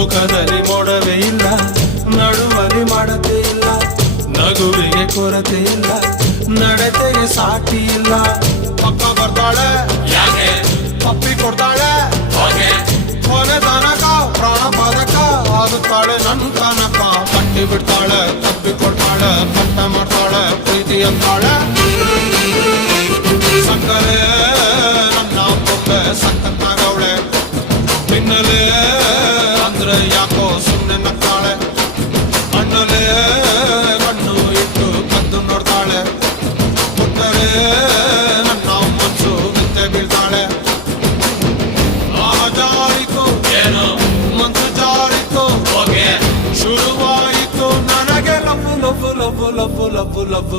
ಮುಖದಲ್ಲಿ ಮೋಡವೇ ಇಲ್ಲ, ನಡುವಲ್ಲಿ ಮಾಡತೆ ಇಲ್ಲ, ನಗುವಿಗೆ ಕೊರತೆ ಇಲ್ಲ, ನಡತೆಗೆ ಸಾಟಿ ಇಲ್ಲ. ಪಕ್ಕ ಬರ್ತಾಳೆ ಯಾಕೆ, ತಪ್ಪಿ ಕೊಡ್ತಾಳೆ ಹಾಗೆ, ಕೊನೆ ತನಕ ಪ್ರಾಣ ಪದಕ ಆಗುತ್ತಾಳೆ ನನ್ನ ತನಕ. ಕಟ್ಟಿ ಬಿಡ್ತಾಳೆ, ತಪ್ಪಿ ಕೊಡ್ತಾಳೆ, ಪಟ್ಟ ಮಾಡ್ತಾಳೆ, ಪ್ರೀತಿ ಅಂತಾಳೆ. ಸಕ್ಕರೆ ನನ್ನ ಬೊಬ್ಬೆ ಸಕ್ಕತ್ತಾಗವಳೆ, ಮಿನ್ನಲೆ ಅಂದ್ರೆ ಯಾಕೋ ಸುಮ್ಮನೆ ನಗ್ತಾಳೆ. ಅಣ್ಣಲೆ ಕಣ್ಣು ಇಟ್ಟು ಕದ್ದು ನೋಡ್ತಾಳೆ, ಕೊಟ್ಟರೆ ನನ್ನ ಮನ್ಸು ಬಿತ್ತೆ ಬೀಳ್ತಾಳೆ. ಜಾರಿತು ಏನು ಮನ್ಸು ಜಾರಿತು ಹೋಗೆ, ಶುರುವಾಯಿತು ನನಗೆ love love love love love love.